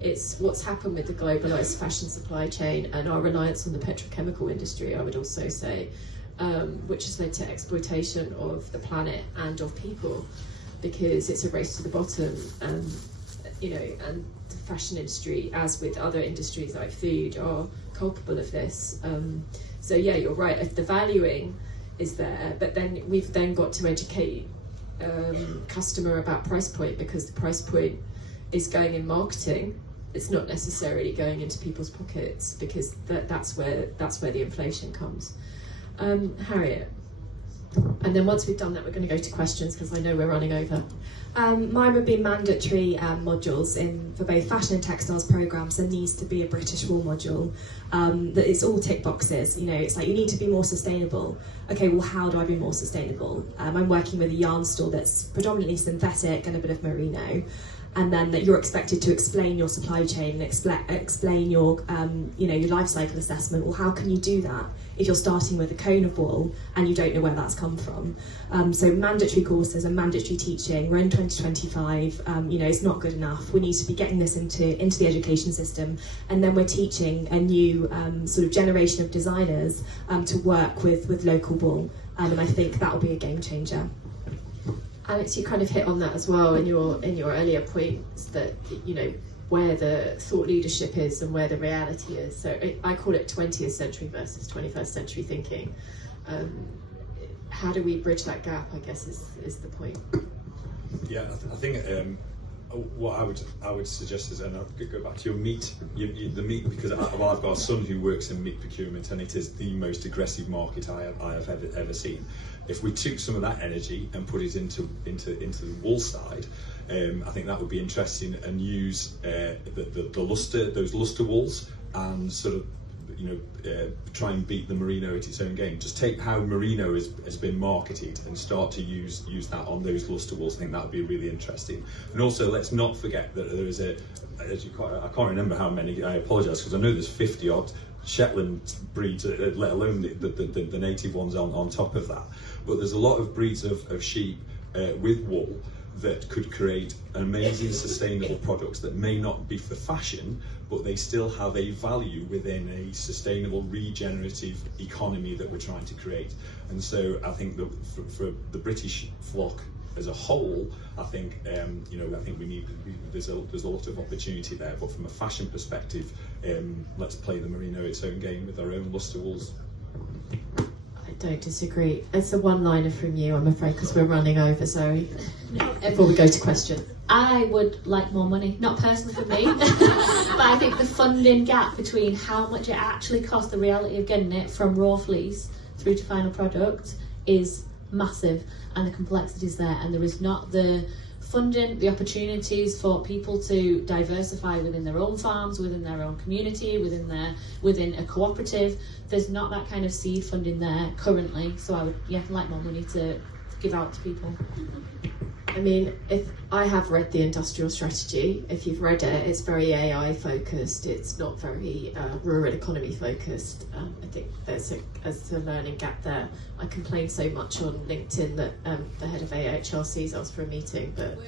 It's what's happened with the globalised fashion supply chain and our reliance on the petrochemical industry, I would also say, which has led to exploitation of the planet and of people, because it's a race to the bottom. And the fashion industry, as with other industries like food, are culpable of this. So yeah, you're right. If the valuing is there, but then we've then got to educate customer about price point, because the price point is going in marketing. It's not necessarily going into people's pockets, because that's where the inflation comes. Harriet. And then once we've done that, we're going to go to questions, because I know we're running over. Mine would be mandatory modules for both fashion and textiles programmes. There needs to be a British wool module. That it's all tick boxes. It's like, you need to be more sustainable. Okay, well, how do I be more sustainable? I'm working with a yarn store that's predominantly synthetic and a bit of merino. And then that you're expected to explain your supply chain and explain your, your life cycle assessment. Well, how can you do that if you're starting with a cone of wool and you don't know where that's come from? So mandatory courses and mandatory teaching. We're in 2025. It's not good enough. We need to be getting this into the education system, and then we're teaching a new sort of generation of designers to work with local wool. And I think that will be a game changer. Alex, you kind of hit on that as well in your earlier points, that where the thought leadership is and where the reality is. So I call it 20th century versus 21st century thinking. How do we bridge that gap, I guess, is the point. Yeah, I think what I would suggest is, and I'll go back to your meat, the meat, because I've got a son who works in meat procurement, and it is the most aggressive market I have ever seen. If we took some of that energy and put it into the wool side, I think that would be interesting, and use those luster wools, and sort of try and beat the merino at its own game. Just take how merino has been marketed and start to use that on those luster wools. I think that would be really interesting. And also, let's not forget that there is I can't remember how many, I apologise, because I know there's 50 odd Shetland breeds, let alone the native ones on top of that. But there's a lot of breeds of sheep with wool that could create amazing sustainable products that may not be for fashion, but they still have a value within a sustainable regenerative economy that we're trying to create. And so I think that for the British flock as a whole, I think there's a lot of opportunity there. But from a fashion perspective, let's play the merino its own game with our own luster wools. I don't disagree. It's a one-liner from you, I'm afraid, because we're running over, Zoe. Before we go to questions. I would like more money, not personally for me, but I think the funding gap between how much it actually costs, the reality of getting it from raw fleece through to final product, is massive, and the complexities there, and there is not the funding, the opportunities for people to diversify within their own farms, within their own community, within a cooperative. There's not that kind of seed funding there currently, so I would like more money to give out to people. I mean, if I have read the industrial strategy, if you've read it, it's very AI focused. It's not very rural economy focused. I think there's a learning gap there. I complained so much on LinkedIn that the head of AHR sees us for a meeting, but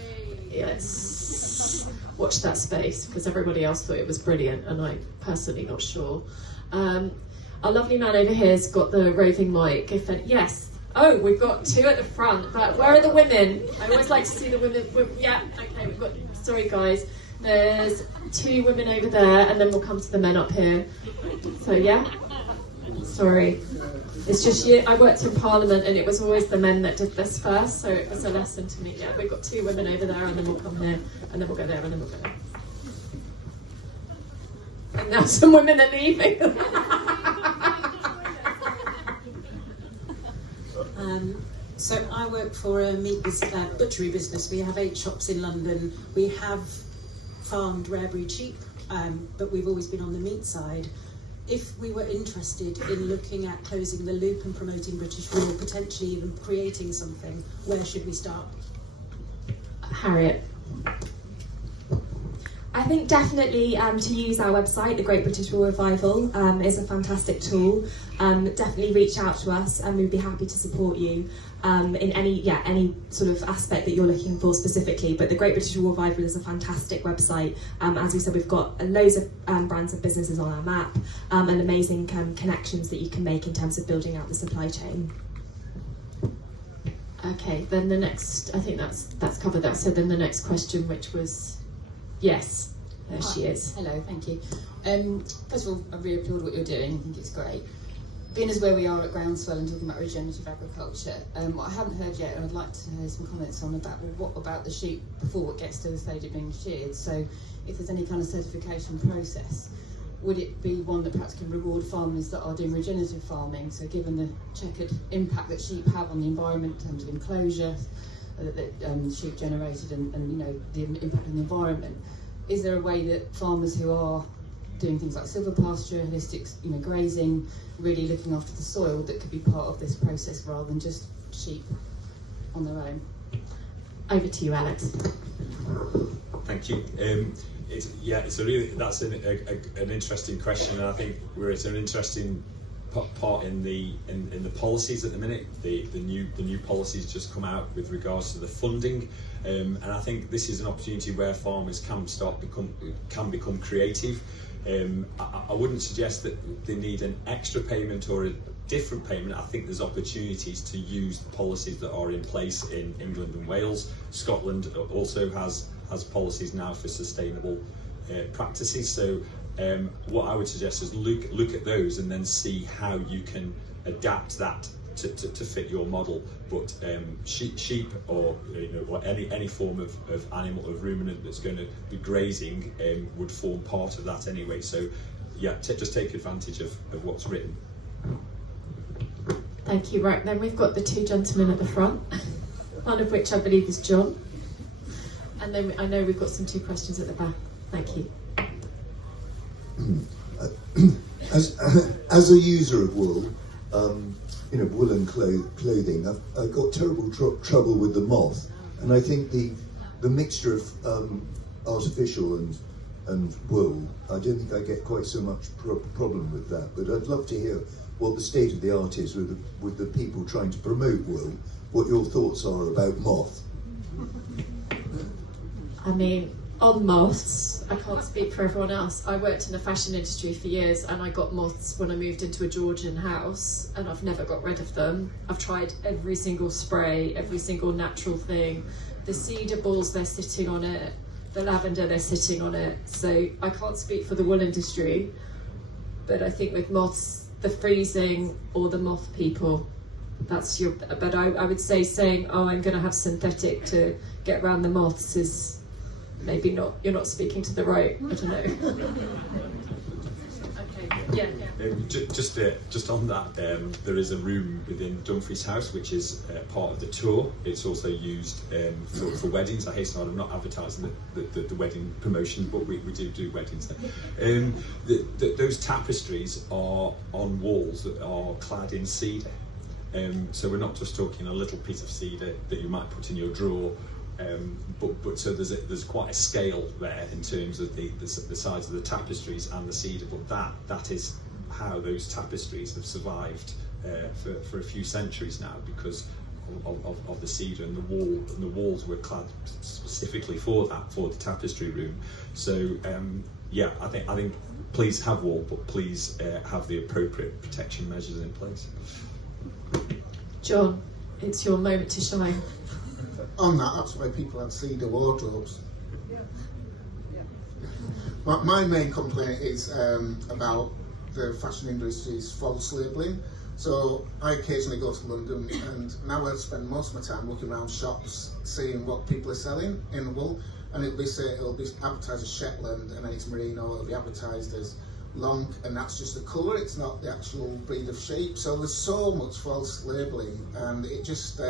yes, watch that space, because everybody else thought it was brilliant, and I'm personally not sure. Our lovely man over here has got the roving mic. Yes. Oh, we've got two at the front, but where are the women? I always like to see the women. Yeah, okay, we've got, sorry guys, there's two women over there, and then we'll come to the men up here. So yeah, sorry. It's just, I worked in Parliament, and it was always the men that did this first, so it was a lesson to me. Yeah, we've got two women over there, and then we'll come here, and then we'll go there, and then we'll go there. And now some women are leaving. So I work for a butchery business. We have 8 shops in London. We have farmed rare breed sheep, but we've always been on the meat side. If we were interested in looking at closing the loop and promoting British wool, potentially even creating something, where should we start? Harriet. I think definitely to use our website, the Great British War Revival, is a fantastic tool. Definitely reach out to us and we'd be happy to support you in any sort of aspect that you're looking for specifically. But the Great British War Revival is a fantastic website. As we said, we've got loads of brands and businesses on our map and amazing connections that you can make in terms of building out the supply chain. Okay, then the next, I think that's covered that. So then the next question, which was, yes, there she is. Hello, thank you. First of all, I really applaud what you're doing. I think it's great. Being as where we are at Groundswell and talking about regenerative agriculture, what I haven't heard yet, and I'd like to hear some comments on about, well, what about the sheep before it gets to the stage of being sheared? So if there's any kind of certification process, would it be one that perhaps can reward farmers that are doing regenerative farming? So given the checkered impact that sheep have on the environment in terms of enclosure that sheep generated and the impact on the environment, is there a way that farmers who are doing things like silver pasture, holistic grazing, really looking after the soil, that could be part of this process rather than just sheep on their own? Over to you, Alex. Thank you. That's an interesting question, and I think we're at an interesting part in the policies at the minute. The new policies just come out with regards to the funding, and I think this is an opportunity where farmers can become creative. I wouldn't suggest that they need an extra payment or a different payment. I think there's opportunities to use the policies that are in place in England and Wales. Scotland also has policies now for sustainable practices. So what I would suggest is look at those and then see how you can adapt that to fit your model. But sheep or any form of animal, of ruminant that's going to be grazing would form part of that anyway. So yeah, just take advantage of what's written. Thank you. Right, then we've got the two gentlemen at the front, one of which I believe is John. And then I know we've got some two questions at the back. Thank you. As a user of wool, woolen clothing, I've got terrible trouble with the moth, and I think the mixture of artificial and wool, I don't think I get quite so much problem with that. But I'd love to hear what the state of the art is with the people trying to promote wool. What your thoughts are about moth? I mean, on moths, I can't speak for everyone else. I worked in the fashion industry for years and I got moths when I moved into a Georgian house, and I've never got rid of them. I've tried every single spray, every single natural thing. The cedar balls, they're sitting on it. The lavender, they're sitting on it. So I can't speak for the wool industry, but I think with moths, the freezing or the moth people, that's your, but I would say saying, oh, I'm going to have synthetic to get around the moths is maybe not, you're not speaking to the right, I don't know. Okay, yeah. Just on that, there is a room within Dumfries House which is part of the tour. It's also used for weddings. I hasten on, I'm not advertising the wedding promotion, but we do weddings there. Those tapestries are on walls that are clad in cedar. So we're not just talking a little piece of cedar that you might put in your drawer, but so there's quite a scale there in terms of the size of the tapestries and the cedar. But that is how those tapestries have survived for a few centuries now, because of the cedar and the walls were clad specifically for the tapestry room. So yeah, I think please have wool, but please have the appropriate protection measures in place. John, it's your moment to shine. On that's why people had cedar wardrobes. My main complaint is about the fashion industry's false labelling. So I occasionally go to London, and now I spend most of my time looking around shops, seeing what people are selling in wool, and it'll be advertised as Shetland, and then it's merino. It'll be advertised as long, and that's just the colour. It's not the actual breed of sheep. So there's so much false labelling, and it just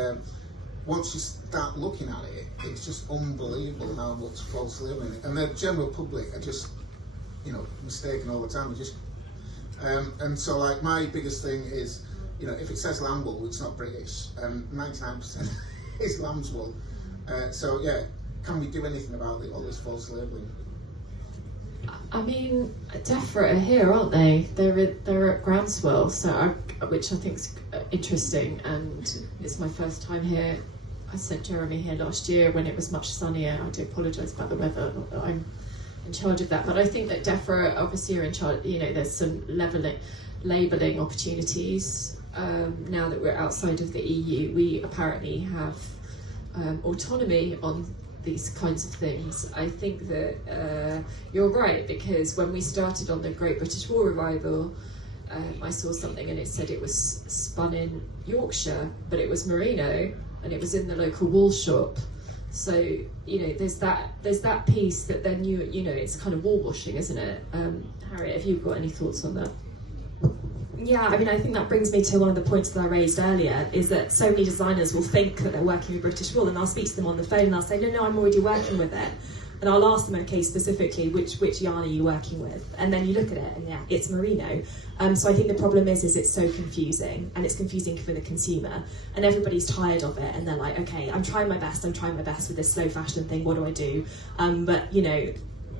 once you start looking at it, it's just unbelievable how much false labelling. And the general public are just, mistaken all the time. And so, like, my biggest thing is, if it says lamb wool, it's not British, and 99% is lamb's wool. So yeah, can we do anything about all this false labelling? I mean, DEFRA are here, aren't they? They're at Groundswell, which I think is interesting, and it's my first time here. I sent Jeremy here last year when it was much sunnier. I do apologise about the weather, not that I'm in charge of that, but I think that DEFRA obviously are in charge. You know, there's some labelling opportunities now that we're outside of the EU. We apparently have autonomy on these kinds of things. I think that you're right, because when we started on the Great British War Revival, I saw something and it said it was spun in Yorkshire, but it was merino and it was in the local wool shop. So, you know, there's that piece that then you know, it's kind of wool washing, isn't it? Harriet, have you got any thoughts on that? Yeah, I mean, I think that brings me to one of the points that I raised earlier, is that so many designers will think that they're working with British wool, and I'll speak to them on the phone and I'll say, no, I'm already working with it. And I'll ask them, okay, specifically, which yarn are you working with? And then you look at it and yeah, it's merino. So I think the problem is it's so confusing, and it's confusing for the consumer, and everybody's tired of it, and they're like, okay, I'm trying my best with this slow fashion thing, what do I do? But, you know,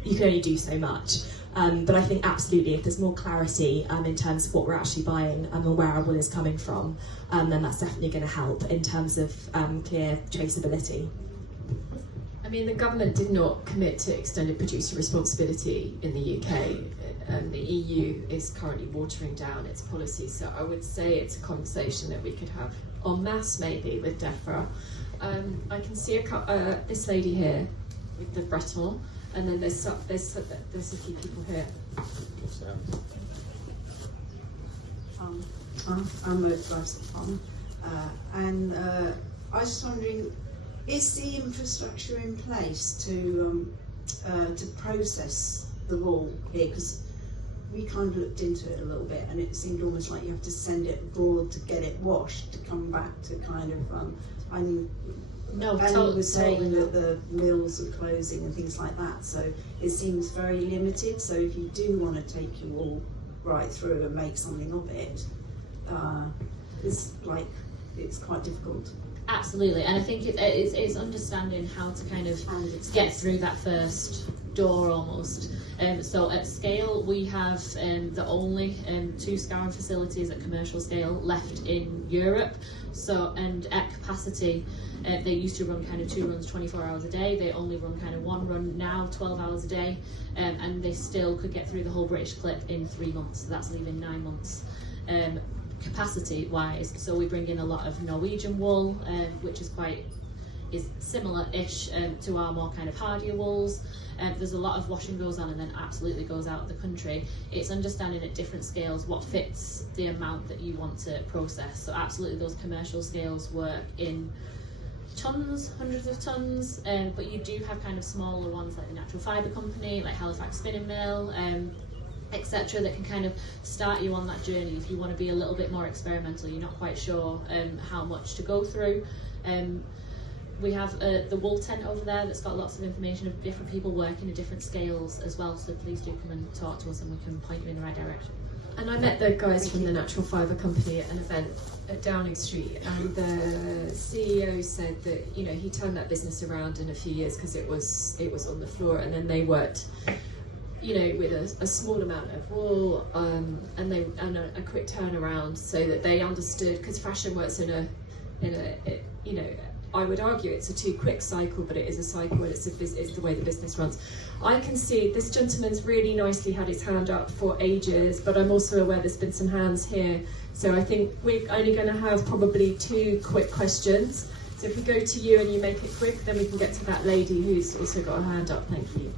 you can only do so much. But I think absolutely, if there's more clarity in terms of what we're actually buying and where our wool is coming from, then that's definitely going to help in terms of clear traceability. I mean, the government did not commit to extended producer responsibility in the UK, and the EU is currently watering down its policy. So I would say it's a conversation that we could have en masse, maybe, with DEFRA. I can see this lady here with the Breton. And then there's a few people here. I'm a Tom, and I was just wondering, is the infrastructure in place to process the wool here? Because we kind of looked into it a little bit, and it seemed almost like you have to send it abroad to get it washed to come back to kind of. Was saying that the mills are closing and things like that, so it seems very limited. So if you do want to take your wool right through and make something of it, it's quite difficult. Absolutely, and I think it's understanding how to kind of get through that first door almost. So at scale, we have the only 2 scouring facilities at commercial scale left in Europe. So, and at capacity, they used to run kind of 2 runs 24 hours a day. They only run kind of 1 run now, 12 hours a day, and they still could get through the whole British clip in 3 months. So that's leaving 9 months. Capacity wise, so we bring in a lot of Norwegian wool, which is similar-ish to our more kind of hardier wools. There's a lot of washing goes on and then absolutely goes out of the country. It's understanding at different scales what fits the amount that you want to process. So absolutely those commercial scales work in tons, hundreds of tons, but you do have kind of smaller ones like the Natural Fibre Company, like Halifax Spinning Mill, etc., that can kind of start you on that journey if you want to be a little bit more experimental, you're not quite sure how much to go through. We have the wool tent over there that's got lots of information of different people working at different scales as well, so please do come and talk to us and we can point you in the right direction. And I met the guys from the Natural Fibre Company at an event at Downing Street, and the CEO said that, you know, he turned that business around in a few years because it was on the floor, and then they worked, you know, with a small amount of wool and a quick turnaround, so that they understood, because fashion works in a you know, I would argue it's a too quick cycle, but it is a cycle, and it's the way the business runs. I can see this gentleman's really nicely had his hand up for ages, but I'm also aware there's been some hands here, so I think we're only going to have probably 2 quick questions. So if we go to you and you make it quick, then we can get to that lady who's also got her hand up. Thank you.